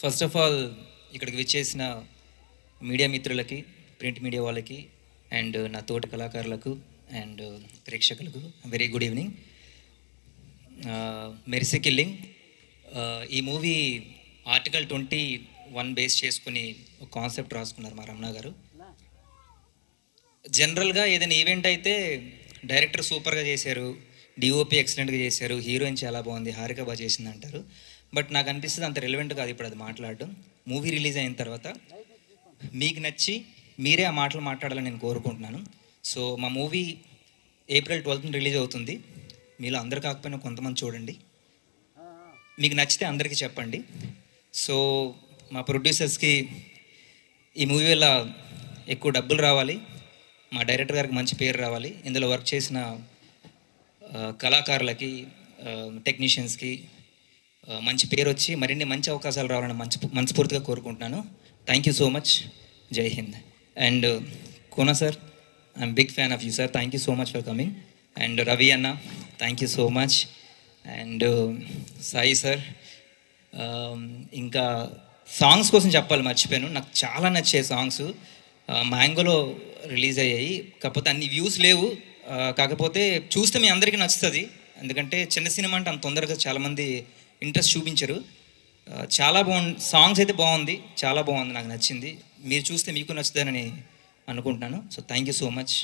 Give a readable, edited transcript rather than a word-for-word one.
First of all ఇక్కడికి విచ్చేసిన media మిత్రులకి, ప్రింట్ మీడియా వాళ్ళకి అండ్ నా తోటి కళాకారులకు అండ్ ప్రేక్షకులకు very good evening. Mercy killing ఈ మూవీ ఆర్టికల్ 21 బేస్ చేసుకుని ఒక కాన్సెప్ట్ రాసుకున్నారు మా రమణ గారు. జనరల్గా ఏదైనా ఈవెంట్ అయితే డైరెక్టర్ సూపర్గా చేశారు, డిఓపి ఎక్సలెంట్గా చేశారు, హీరోయిన్ చాలా బాగుంది, హారిక బాగా చేసింది అంటారు. బట్ నాకు అనిపిస్తుంది అంత రిలవెంట్ కాదు ఇప్పుడు అది మాట్లాడడం. మూవీ రిలీజ్ అయిన తర్వాత మీకు నచ్చి మీరే ఆ మాటలు మాట్లాడాలని నేను కోరుకుంటున్నాను. సో మా మూవీ ఏప్రిల్ 12th రిలీజ్ అవుతుంది. మీలో అందరు కాకపోయినా కొంతమంది చూడండి, మీకు నచ్చితే అందరికీ చెప్పండి. సో మా ప్రొడ్యూసర్స్కి ఈ మూవీ వల్ల ఎక్కువ డబ్బులు రావాలి, మా డైరెక్టర్ గారికి మంచి పేరు రావాలి, ఇందులో వర్క్ చేసిన కళాకారులకి, టెక్నీషియన్స్కి మంచి పేరు వచ్చి మరిన్ని మంచి అవకాశాలు రావాలని మనస్ఫూర్తిగా కోరుకుంటున్నాను. Thank you so much. Jai Hind. And Kona sir, I'm big fan of you sir, thank you so much for coming. And Ravi అన్న, thank you so much. And Sai sir, ఇంకా సాంగ్స్ కోసం చెప్పాలి మర్చిపోయాను, నాకు చాలా నచ్చే సాంగ్స్ మ్యాంగోలో రిలీజ్ అయ్యాయి. కాకపోతే అన్ని వ్యూస్ లేవు, కాకపోతే చూస్తే మీ అందరికీ నచ్చుతుంది. ఎందుకంటే చిన్న సినిమా అంటే అంత తొందరగా చాలామంది ఇంట్రెస్ట్ చూపించరు. చాలా బాగుంది, సాంగ్స్ అయితే బాగుంది, చాలా బాగుంది, నాకు నచ్చింది. మీరు చూస్తే మీకు నచ్చుతుందని అనుకుంటున్నాను. So thank you so much.